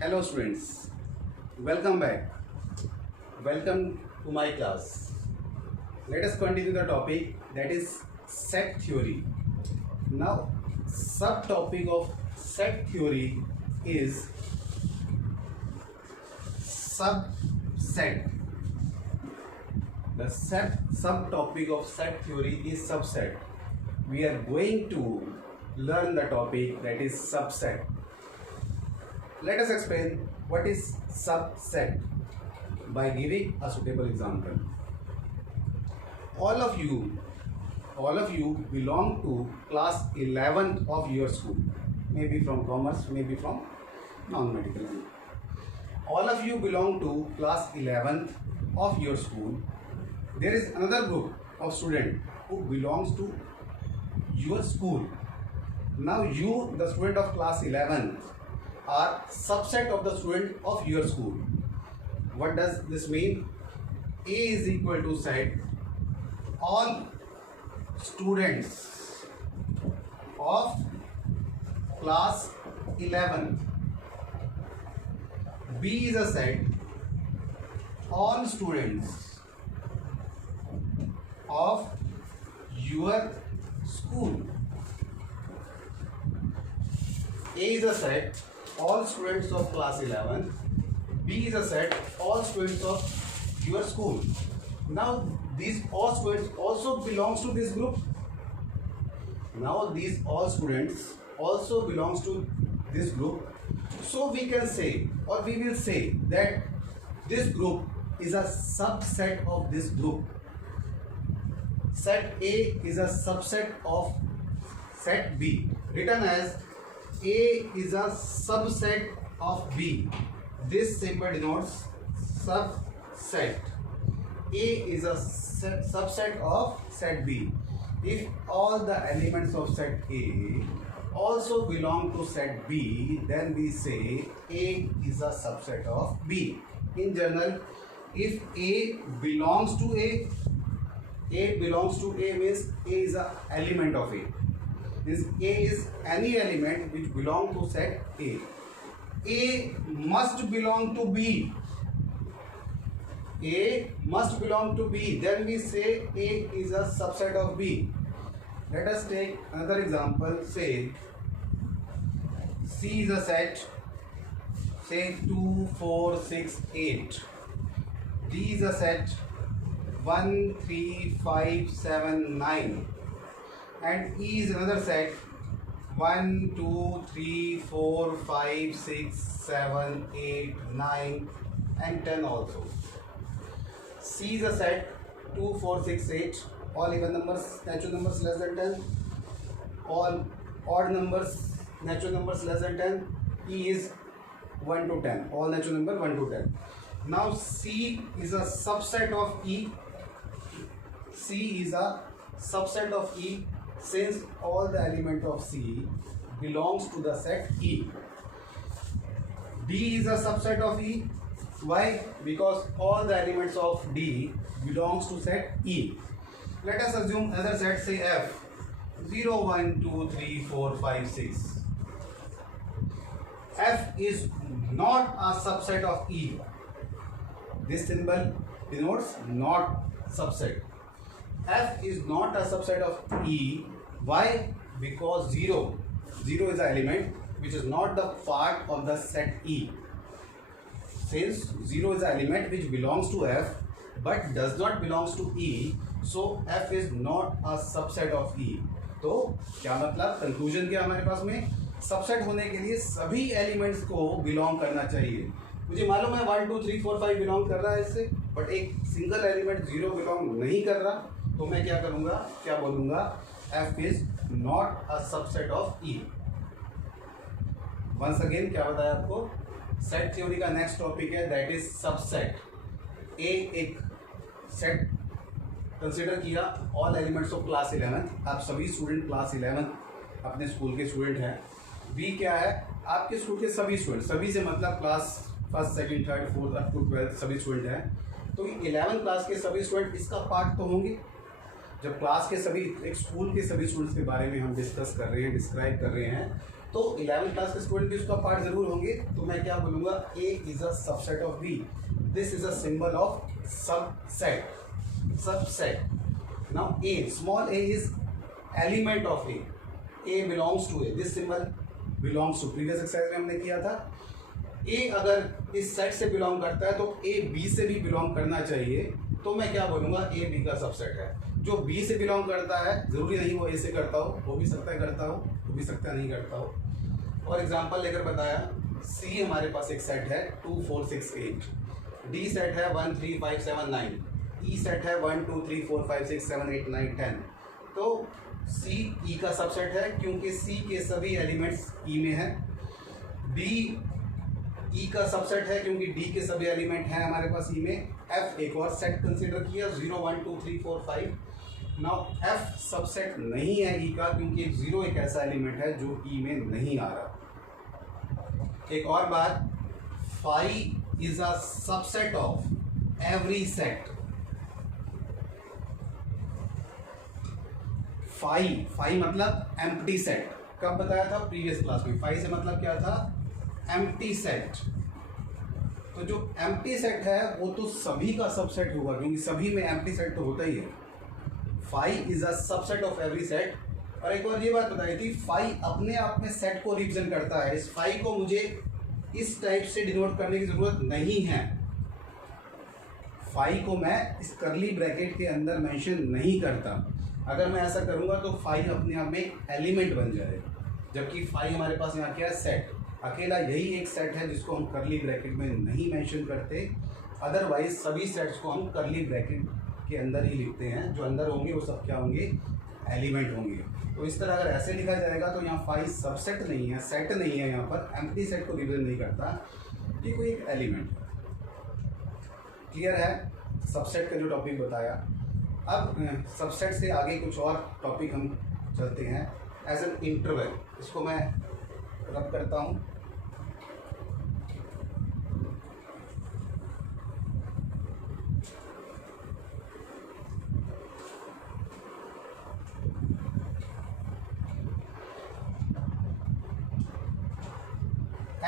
Hello students, welcome back. Welcome to my class. Let us continue the topic, that is set theory. Now, subtopic of set theory is subset. The subtopic of set theory is subset. We are going to learn the topic, that is subset. Let us explain what is subset by giving a suitable example. All of you belong to class 11 of your school, maybe from commerce, maybe from non-medical. All of you belong to class 11th of your school. There is another group of students who belongs to your school. Now you, the student of class 11th, are subset of the student of your school. What does this mean? A is equal to set all students of class 11. B is a set all students of your school. A is a set all students of class 11. B is a set all students of your school. Now these all students also belongs to this group. Now these all students also belongs to this group. So we can say, or we will say, that this group is a subset of this group. Set A is a subset of set B, written as A is a subset of B. This symbol denotes subset. A is a subset of set B. If all the elements of set A also belong to set B, then we say A is a subset of B. In general, if A belongs to A belongs to A means A is an element of A. This A is any element which belong to set A. A must belong to B. A must belong to B. Then we say A is a subset of B. Let us take another example. Say C is a set. Say 2, 4, 6, 8. D is a set 1, 3, 5, 7, 9. And E is another set 1, 2, 3, 4, 5, 6, 7, 8, 9 and 10 also. C is a set 2, 4, 6, 8. All even numbers, natural numbers less than 10. All odd numbers, natural numbers less than 10. E is 1 to 10. All natural number 1 to 10. Now C is a subset of E. C is a subset of E since all the element of C belongs to the set E. D is a subset of E. Why? Because all the elements of D belongs to set E. Let us assume another set, say F 0, 1, 2, 3, 4, 5, 6. F is not a subset of E. This symbol denotes not subset. F is not a subset of E. Why? Because 0 is an element which is not the part of the set E. Since 0 is an element which belongs to F but does not belongs to E, so F is not a subset of E. तो क्या मतलब, conclusion क्या हमारे पास में, subset होने के लिए सभी एलिमेंट्स को बिलोंग करना चाहिए. मुझे मालूम है 1, 2, 3, 4, 5 बिलोंग कर रहा है इससे, बट एक सिंगल एलिमेंट 0 बिलोंग नहीं कर रहा, तो मैं क्या करूँगा, क्या बोलूँगा, F is not a subset of E. Once again क्या बताया आपको, सेट थ्योरी का नेक्स्ट टॉपिक है, दैट इज सबसेट. ए एक सेट कंसिडर किया, ऑल एलिमेंट्स ऑफ क्लास 11. आप सभी स्टूडेंट क्लास 11 अपने स्कूल के स्टूडेंट हैं. बी क्या है, आपके स्कूल के सभी स्टूडेंट, सभी से मतलब class first, second, third, fourth up to 12 सभी स्टूडेंट हैं. तो 11 क्लास के सभी स्टूडेंट इसका पार्ट तो होंगे. जब क्लास के सभी, एक स्कूल के सभी स्टूडेंट्स के बारे में हम डिस्कस कर रहे हैं, डिस्क्राइब कर रहे हैं, तो 11th क्लास के स्टूडेंट भी उसका पार्ट जरूर होंगे। तो मैं क्या बोलूँगा, A is a subset of B, this is a symbol of subset. Now A, small a is element of A, belongs to A, this symbol belongs to, previous exercise में हमने किया था। ए अगर इस सेट से बिलोंग करता है तो ए बी से भी बिलोंग करना चाहिए, तो मैं क्या बोलूँगा, ए बी का सबसेट है। जो बी से बिलोंग करता है जरूरी नहीं वो ए से करता हो, हो भी सकता है करता हो, हो भी सकता है नहीं करता हो। और एग्जांपल लेकर बताया, सी हमारे पास एक सेट है 2 4 6 8, डी सेट है 1 3 5 7 9, ई सेट है 1 2 3 4 5 6 7 8 9 10। तो सी ई का सबसेट है क्योंकि सी के सभी एलिमेंट्स ई में है। डी ई का सबसेट है क्योंकि डी के सभी एलिमेंट हैं हमारे पास ई में। एफ एक और सेट कंसीडर किया 0 1 2 3 4 5। नाउ एफ सबसेट नहीं है ई का क्योंकि 0 एक ऐसा एलिमेंट है जो ई में नहीं आ रहा। एक और बात, phi is a subset of every set. Phi मतलब एम्प्टी सेट, कब बताया था, प्रीवियस क्लास में। फाई से मतलब क्या था, एम्प्टी सेट। तो जो एम्प्टी सेट है वो तो सभी का सबसेट होगा क्योंकि सभी में एम्प्टी सेट तो होता ही है। Phi is a subset of every set. और एक बार ये बात बताई थी, फाई अपने आप में सेट को रिप्रेजेंट करता है। इस फाई को मुझे इस टाइप से डिनोट करने की जरूरत नहीं है। फाई को मैं इस करली ब्रैकेट के अंदर मेंशन नहीं करता। अगर मैं ऐसा करूंगा तो फाई अपने आप में एलिमेंट बन जाएगा, जबकि फाई हमारे पास यहाँ क्या है, सेट। अकेला यही एक सेट है जिसको हम करली ब्रैकेट में नहीं मेंशन करते, अदरवाइज सभी सेट्स को हम करली ब्रैकेट के अंदर ही लिखते हैं। जो अंदर होंगे वो सब क्या होंगे, एलिमेंट होंगे। तो इस तरह अगर ऐसे लिखा जाएगा तो यहाँ फाई सबसेट नहीं है, सेट नहीं है, यहाँ पर एम्प्टी सेट को रिप्रेजेंट नहीं करता, ये कोई एक एलिमेंट है। क्लियर है सबसेट का जो टॉपिक बताया। अब सबसेट से आगे कुछ और टॉपिक हम चलते हैं। एज एन इंटरवल, इसको मैं रब करता हूँ।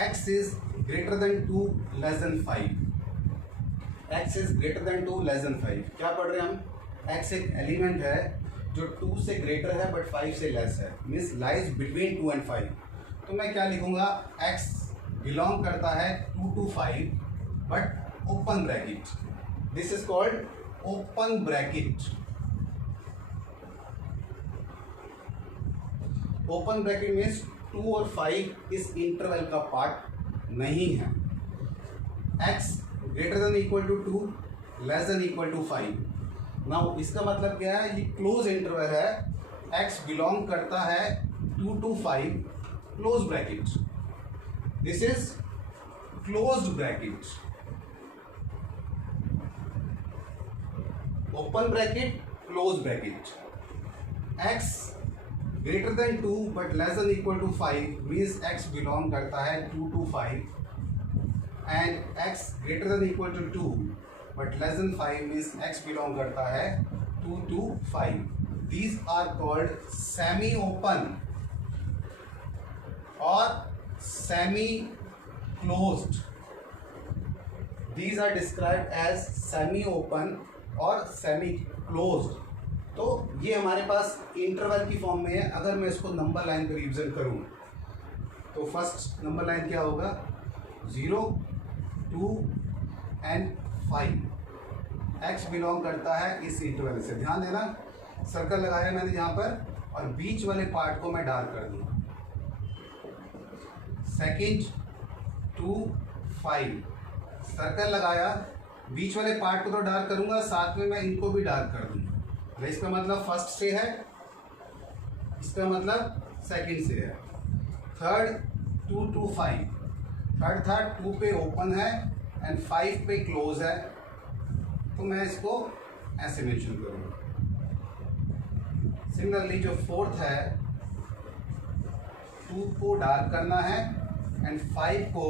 x is greater than 2 less than 5, x is greater than 2 less than 5। क्या पढ़ रहे हैं हम, x एक एलिमेंट है जो 2 से ग्रेटर है बट 5 से लेस है, मीन्स लाइज बिटवीन 2 and 5। तो मैं क्या लिखूंगा, x बिलोंग करता है 2 to 5 but open bracket, this is called open bracket. Open bracket means 2 और 5 इस इंटरवल का पार्ट नहीं है। x greater than equal to 2 less than equal to 5। Now इसका मतलब क्या है, ये क्लोज इंटरवल है, x बिलोंग करता है 2 to 5 close bracket, this is closed bracket. Open bracket close bracket. x greater than 2 but less than equal to 5 means x belong करता है 2 to 5, and x greater than equal to 2 but less than 5 means x belong करता है 2 to 5। These are called semi open और semi closed. These are described as semi open और semi closed. तो ये हमारे पास interval की फॉर्म में है। अगर मैं इसको नंबर लाइन पर रिप्रेजेंट करूं तो फर्स्ट नंबर लाइन क्या होगा, 0 2 and 5। x बिलोंग करता है इस इंटरवल से, ध्यान देना सर्कल लगाया मैंने यहाँ पर और बीच वाले पार्ट को मैं डार्क कर दूंगा। सेकेंड 2 5 सर्कल लगाया, बीच वाले पार्ट को तो डार्क करूंगा, साथ में मैं इनको भी डार्क कर दूंगा। इसका मतलब फर्स्ट से है, इसका मतलब सेकंड से है। थर्ड 2 to 5, थर्ड 2 पे ओपन है एंड 5 पे क्लोज है, तो मैं इसको ऐसे मेंशन करूँगा। सिमिलरली जो फोर्थ है 2 को डार्क करना है एंड 5 को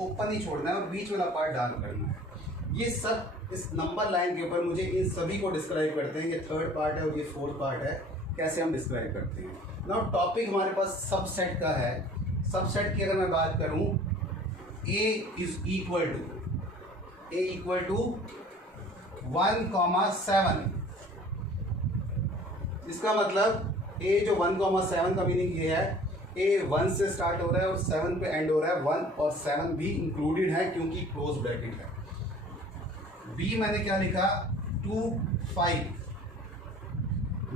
ओपन ही छोड़ना है और बीच वाला पार्ट डार्क करना है। ये सब इस नंबर लाइन के ऊपर मुझे इन सभी को डिस्क्राइब करते हैं। ये थर्ड पार्ट है और ये फोर्थ पार्ट है, कैसे हम डिस्क्राइब करते हैं। नाउ टॉपिक हमारे पास सबसेट का है। सबसेट की अगर मैं बात करूं, ए इज इक्वल टू 1,7। इसका मतलब ए जो 1,7 का मीनिंग ये है, ए 1 से स्टार्ट हो रहा है और 7 पे एंड हो रहा है। 1 और 7 भी इंक्लूडेड है क्योंकि क्लोज ब्रैकेट है। बी मैंने क्या लिखा, 2, 5।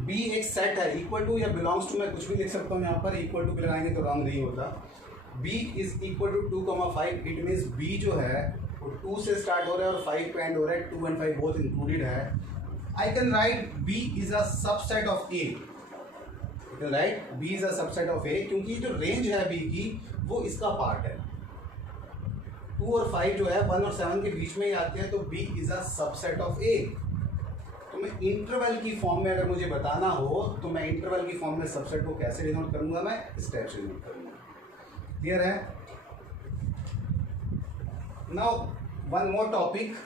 बी एक सेट है, इक्वल टू या बिलोंग्स टू मैं कुछ भी लिख सकता हूँ यहाँ पर। इक्वल टू भी लगाएंगे तो रॉन्ग नहीं होता। B is equal to 2,5। It means B जो है वो 2 से स्टार्ट हो रहा है और 5 पे एंड हो रहा है। 2 and 5 बोथ इंक्लूडेड है। I can write B is a subset of A. You can write B is a subset of A क्योंकि जो रेंज है बी की वो इसका पार्ट है। 2 और 5 जो है 1 और 7 के बीच में ही आते हैं, तो B is a subset of A. तो मैं इंटरवल की फॉर्म में अगर मुझे बताना हो तो मैं इंटरवल की फॉर्म में सबसेट को कैसे डिनोट करूंगा, मैं स्टेप से डिनोट करूंगा। क्लियर है? Now one more topic,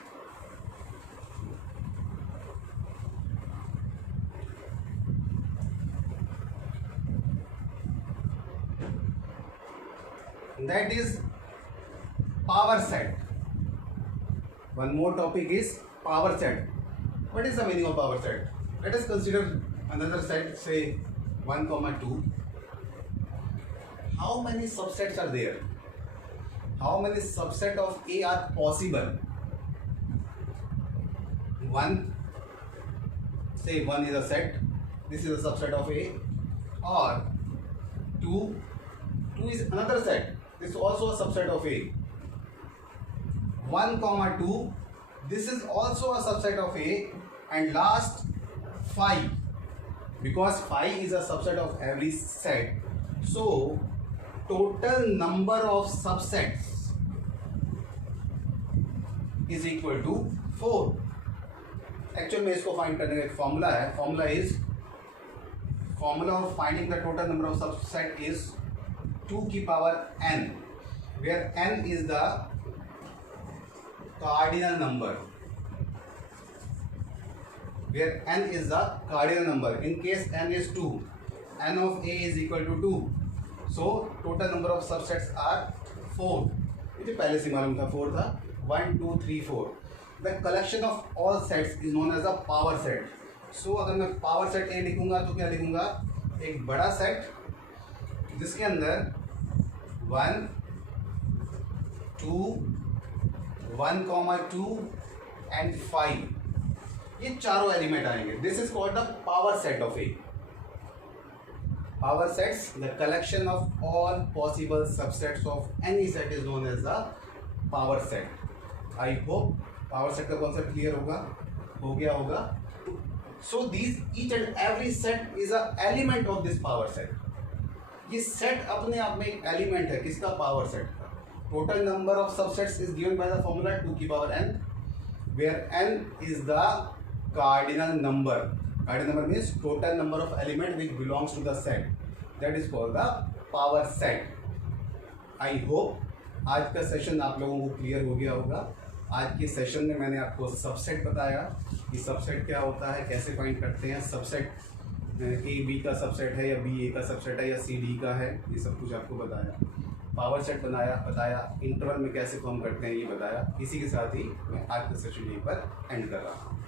that is power set. One more topic is power set. What is the meaning of power set? Let us consider another set, say 1,2. How many subsets are there? How many subset of A are possible? 1, say 1 is a set. This is a subset of A. Or 2 is another set. This is also a subset of A. 1,2, this is also a subset of A. And last 5, because 5 is a subset of every set. So total number of subsets is equal to 4. Actual में इसको find करने का एक formula है। Formula of finding the total number of subset is 2 की power n, where n is the cardinal number. In case n is 2, n of A is equal to 2. So total number of subsets are 4. मुझे पहले से मालूम था 4 था। 1, 2, 3, 4. The collection of all sets is known as a power set. So अगर मैं power set A लिखूंगा तो क्या लिखूंगा, एक बड़ा सेट जिसके अंदर 1, 2, 1,2 and 5 ये चारों एलिमेंट आएंगे। This is called the power set of A. Power sets, the collection of all possible subsets of any set is known as the power set. I hope power set का concept clear हो गया होगा। So these each and every set is a element of this power set. ये set अपने आप में एक element है किसका, power set का। Total number of subsets is given by the formula 2 की power n, where n is the cardinal number. Cardinal number means total number of element which belongs to the set. That is called the power set. I hope आज का session आप लोगों को clear हो गया होगा। आज के सेशन में मैंने आपको सबसेट बताया कि सबसेट क्या होता है, कैसे फाइंड करते हैं। सबसेट ए बी का सबसेट है या बी ए का सबसेट है या सी डी का है, ये सब कुछ आपको बताया। पावर सेट बताया, इंटरवल में कैसे फॉर्म करते हैं ये बताया। इसी के साथ ही मैं आज का सेशन यहीं पर एंड कर रहा हूँ।